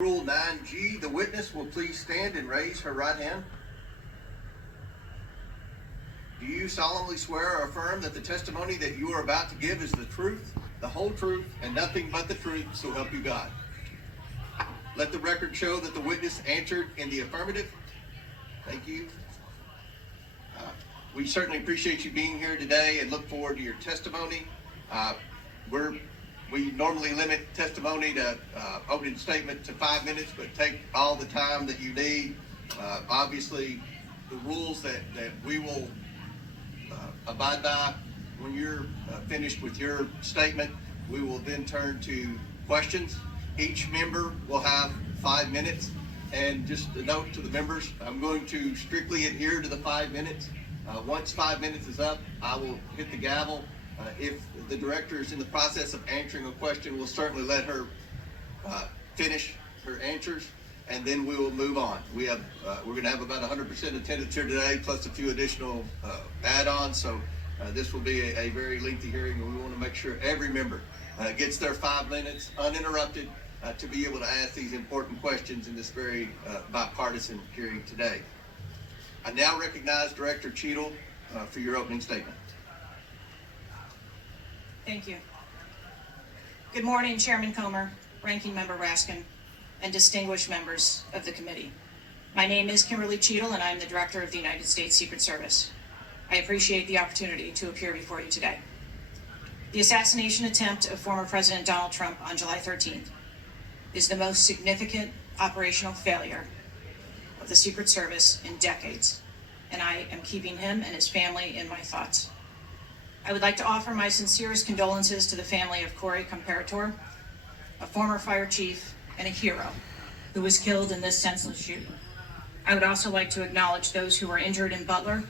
Rule 9G, the witness will please stand and raise her right hand. Do you solemnly swear or affirm that the testimony that you are about to give is the truth, the whole truth, and nothing but the truth, so help you God? Let the record show that the witness answered in the affirmative. Thank you. We certainly appreciate you being here today and look forward to your testimony. We normally limit testimony to opening statement to 5 minutes, but take all the time that you need. Obviously, the rules that we will abide by when you're finished with your statement, we will then turn to questions. Each member will have 5 minutes. And just a note to the members, I'm going to strictly adhere to the 5 minutes. Once 5 minutes is up, I will hit the gavel. If the director is in the process of answering a question, we'll certainly let her finish her answers, and then we will move on. We're going to have about 100% attendance here today, plus a few additional add-ons. So this will be a very lengthy hearing, and we want to make sure every member gets their 5 minutes uninterrupted to be able to ask these important questions in this very bipartisan hearing today. I now recognize Director Cheadle for your opening statement. Thank you. Good morning, Chairman Comer, Ranking Member Raskin, and distinguished members of the committee. My name is Kimberly Cheadle, and I'm the Director of the United States Secret Service. I appreciate the opportunity to appear before you today. The assassination attempt of former President Donald Trump on July 13th is the most significant operational failure of the Secret Service in decades, and I am keeping him and his family in my thoughts. I would like to offer my sincerest condolences to the family of Corey Comparator, a former fire chief and a hero who was killed in this senseless shooting. I would also like to acknowledge those who were injured in Butler,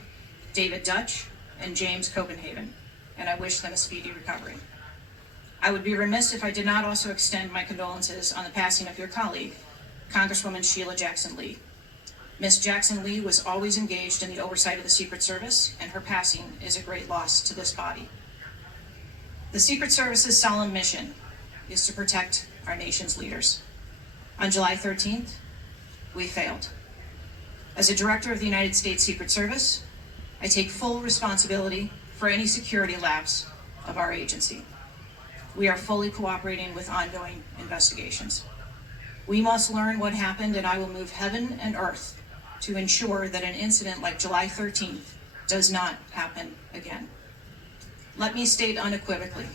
David Dutch, and James Copenhagen, and I wish them a speedy recovery. I would be remiss if I did not also extend my condolences on the passing of your colleague, Congresswoman Sheila Jackson Lee. Ms. Jackson Lee was always engaged in the oversight of the Secret Service, and her passing is a great loss to this body. The Secret Service's solemn mission is to protect our nation's leaders. On July 13th, we failed. As a director of the United States Secret Service, I take full responsibility for any security lapse of our agency. We are fully cooperating with ongoing investigations. We must learn what happened, and I will move heaven and earth to ensure that an incident like July 13th does not happen again. Let me state unequivocally,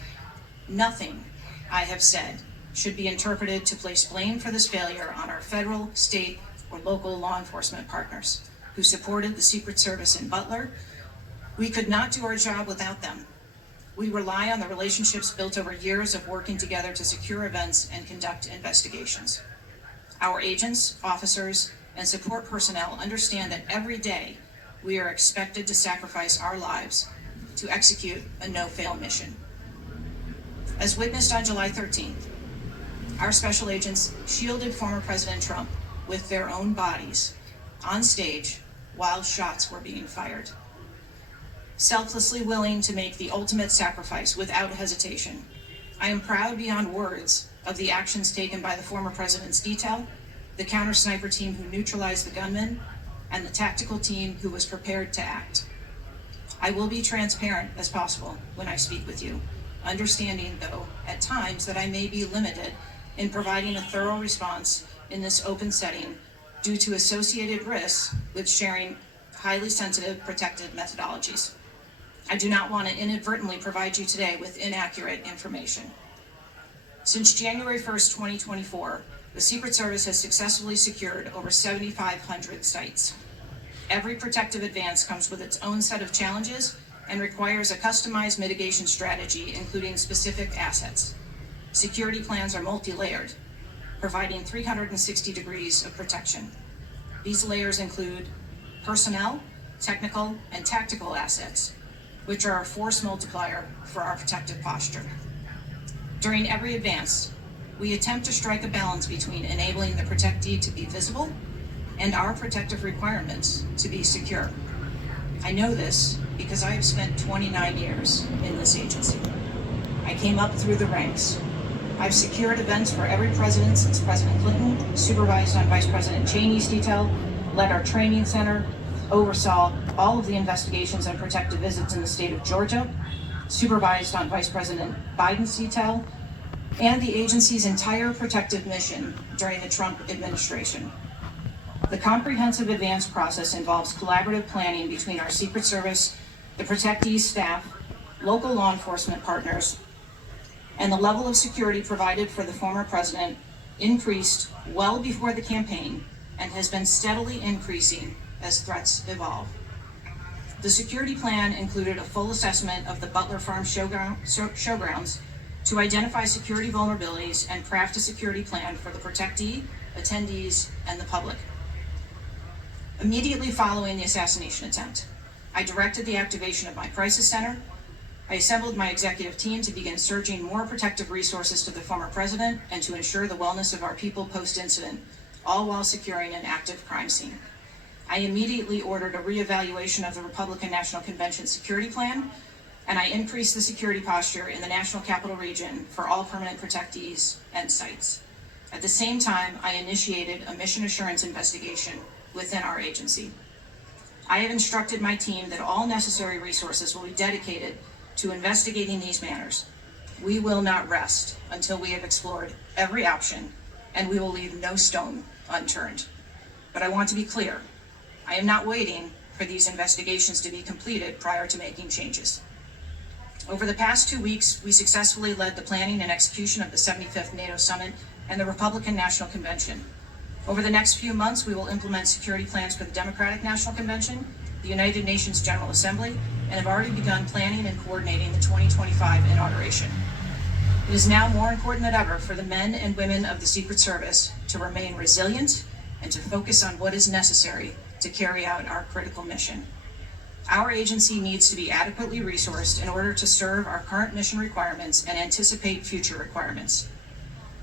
nothing I have said should be interpreted to place blame for this failure on our federal, state, or local law enforcement partners who supported the Secret Service in Butler. We could not do our job without them. We rely on the relationships built over years of working together to secure events and conduct investigations. Our agents, officers, and support personnel understand that every day we are expected to sacrifice our lives to execute a no-fail mission. As witnessed on July 13th, our special agents shielded former President Trump with their own bodies on stage while shots were being fired. Selflessly willing to make the ultimate sacrifice without hesitation, I am proud beyond words of the actions taken by the former president's detail, the counter-sniper team who neutralized the gunman, and the tactical team who was prepared to act. I will be transparent as possible when I speak with you, understanding, though, at times that I may be limited in providing a thorough response in this open setting due to associated risks with sharing highly sensitive protected methodologies. I do not want to inadvertently provide you today with inaccurate information. Since January 1st, 2024, the Secret Service has successfully secured over 7,500 sites. Every protective advance comes with its own set of challenges and requires a customized mitigation strategy, including specific assets. Security plans are multi-layered, providing 360 degrees of protection. These layers include personnel, technical, and tactical assets, which are a force multiplier for our protective posture. During every advance, we attempt to strike a balance between enabling the protectee to be visible and our protective requirements to be secure. I know this because I have spent 29 years in this agency. I came up through the ranks, I've secured events for every president since President Clinton, supervised on Vice President Cheney's detail, led our training center, oversaw all of the investigations and protective visits in the state of Georgia, supervised on Vice President Biden's detail, and the agency's entire protective mission during the Trump administration. The comprehensive advance process involves collaborative planning between our Secret Service, the protectees staff, local law enforcement partners, and the level of security provided for the former president increased well before the campaign and has been steadily increasing as threats evolve. The security plan included a full assessment of the Butler Farm showgrounds to identify security vulnerabilities and craft a security plan for the protectee, attendees, and the public. Immediately following the assassination attempt, I directed the activation of my crisis center. I assembled my executive team to begin surging more protective resources to the former president and to ensure the wellness of our people post-incident, all while securing an active crime scene. I immediately ordered a reevaluation of the Republican National Convention security plan, and I increased the security posture in the National Capital Region for all permanent protectees and sites. At the same time, I initiated a mission assurance investigation within our agency. I have instructed my team that all necessary resources will be dedicated to investigating these matters. We will not rest until we have explored every option, and we will leave no stone unturned. But I want to be clear, I am not waiting for these investigations to be completed prior to making changes. Over the past 2 weeks, we successfully led the planning and execution of the 75th NATO Summit and the Republican National Convention. Over the next few months, we will implement security plans for the Democratic National Convention, the United Nations General Assembly, and have already begun planning and coordinating the 2025 inauguration. It is now more important than ever for the men and women of the Secret Service to remain resilient and to focus on what is necessary to carry out our critical mission. Our agency needs to be adequately resourced in order to serve our current mission requirements and anticipate future requirements.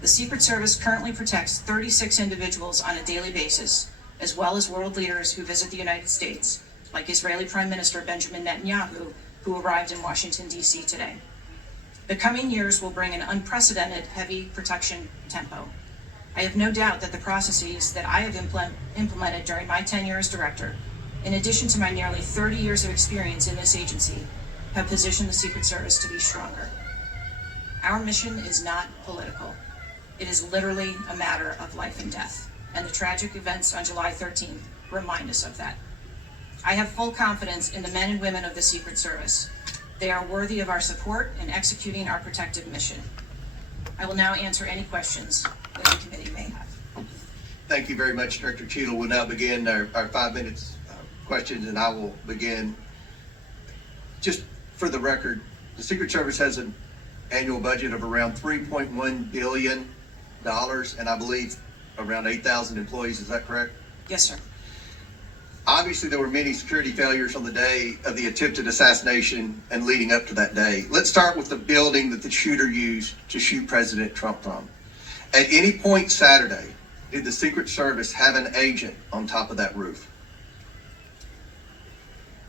The Secret Service currently protects 36 individuals on a daily basis, as well as world leaders who visit the United States, like Israeli Prime Minister Benjamin Netanyahu, who arrived in Washington, D.C. today. The coming years will bring an unprecedented heavy protection tempo. I have no doubt that the processes that I have implemented during my tenure as director, in addition to my nearly 30 years of experience in this agency, have positioned the Secret Service to be stronger. Our mission is not political. It is literally a matter of life and death, and the tragic events on July 13th remind us of that. I have full confidence in the men and women of the Secret Service. They are worthy of our support in executing our protective mission. I will now answer any questions that the committee may have. Thank you very much, Director Cheadle. We'll now begin our 5 minutes questions, and I will begin. Just for the record, the Secret Service has an annual budget of around $3.1 billion, and I believe around 8,000 employees. Is that correct? Yes, sir. Obviously, there were many security failures on the day of the attempted assassination and leading up to that day. Let's start with the building that the shooter used to shoot President Trump from. At any point Saturday, did the Secret Service have an agent on top of that roof?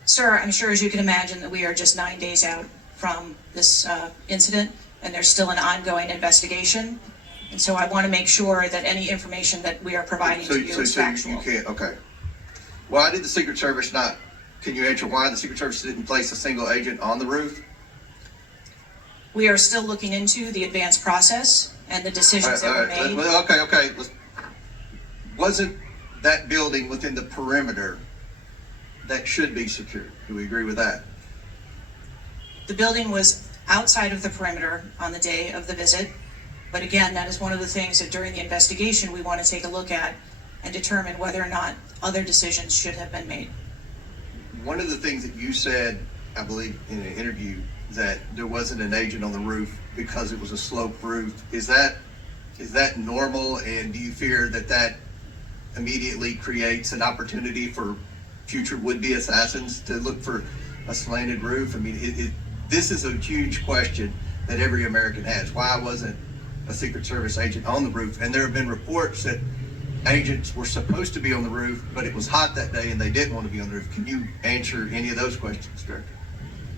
Sir, I'm sure as you can imagine that we are just 9 days out from this incident, and there's still an ongoing investigation. And so I want to make sure that any information that we are providing to you is factual. You can't, okay. Why did the Secret Service not, can you answer why the Secret Service didn't place a single agent on the roof? We are still looking into the advanced process and the decisions that were made. Okay. Wasn't that building within the perimeter that should be secured? Do we agree with that? The building was outside of the perimeter on the day of the visit. But again, that is one of the things that during the investigation we want to take a look at and determine whether or not other decisions should have been made. One of the things that you said, I believe, in an interview, that there wasn't an agent on the roof because it was a sloped roof. Is that normal, and do you fear that immediately creates an opportunity for future would-be assassins to look for a slanted roof? I mean, this is a huge question that every American has. Why wasn't a Secret Service agent on the roof? And there have been reports that agents were supposed to be on the roof, but it was hot that day and they didn't want to be on the roof. Can you answer any of those questions, Director?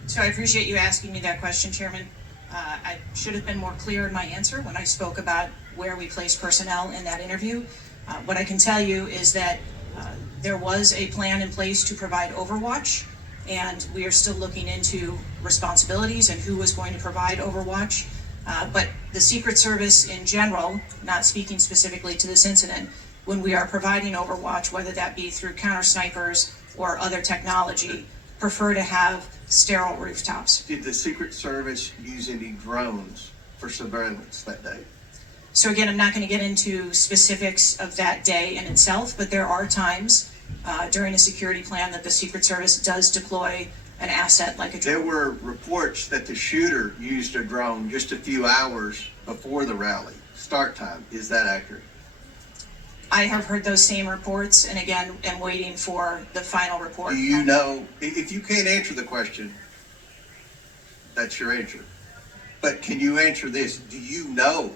So I appreciate you asking me that question, Chairman. I should have been more clear in my answer when I spoke about where we place personnel in that interview. What I can tell you is that there was a plan in place to provide overwatch, and we are still looking into responsibilities and who was going to provide overwatch. But the Secret Service in general, not speaking specifically to this incident, when we are providing overwatch, whether that be through counter snipers or other technology, prefer to have sterile rooftops. Did the Secret Service use any drones for surveillance that day? So again, I'm not going to get into specifics of that day in itself, but there are times during a security plan that the Secret Service does deploy an asset like a drone. There were reports that the shooter used a drone just a few hours before the rally start time. Is that accurate? I have heard those same reports, and again, am waiting for the final report. Do you know, if you can't answer the question, that's your answer. But can you answer this? Do you know,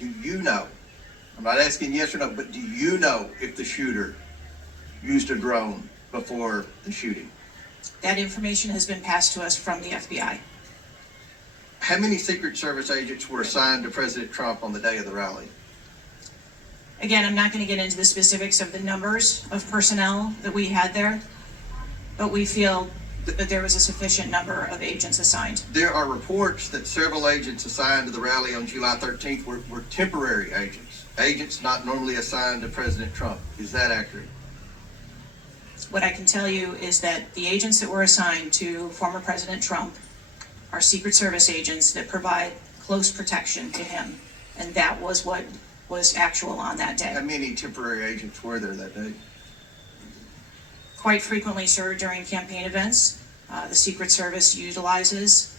I'm not asking yes or no, but do you know if the shooter used a drone before the shooting? That information has been passed to us from the FBI. How many Secret Service agents were assigned to President Trump on the day of the rally? Again, I'm not going to get into the specifics of the numbers of personnel that we had there, but we feel that there was a sufficient number of agents assigned. There are reports that several agents assigned to the rally on July 13th were temporary agents not normally assigned to President Trump. Is that accurate? What I can tell you is that the agents that were assigned to former President Trump are Secret Service agents that provide close protection to him, and that was what was actual on that day. How many temporary agents were there that day? Quite frequently, sir, during campaign events, the Secret Service utilizes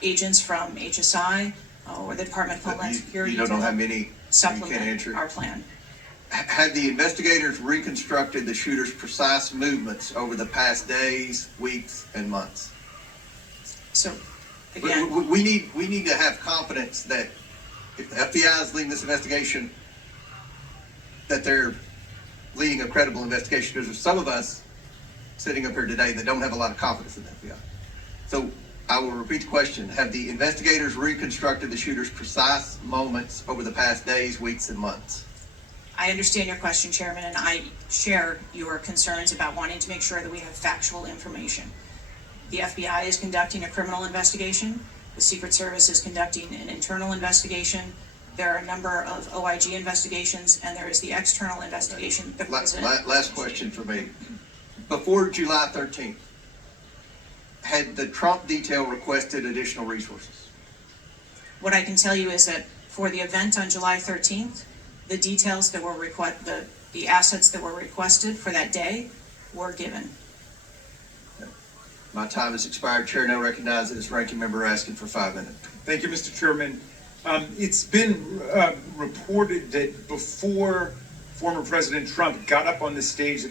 agents from HSI or the Department of Homeland Security. You don't know how many? You can't Supplement answer. our plan. Had the investigators reconstructed the shooter's precise movements over the past days, weeks, and months? So, again, We need to have confidence that if the FBI is leading this investigation, that they're leading a credible investigation, because there's some of us sitting up here today that don't have a lot of confidence in the FBI. So I will repeat the question. Have the investigators reconstructed the shooter's precise moments over the past days, weeks, and months? I understand your question, Chairman, and I share your concerns about wanting to make sure that we have factual information. The FBI is conducting a criminal investigation. The Secret Service is conducting an internal investigation. There are a number of OIG investigations, and there is the external investigation. The president. Last question for me. Before July 13th, had the Trump detail requested additional resources? What I can tell you is that for the event on July 13th, the details that were the assets that were requested for that day were given. My time has expired. Chair now recognizes Ranking Member Raskin for 5 minutes. Thank you, Mr. Chairman. It's been reported that before former President Trump got up on the stage at a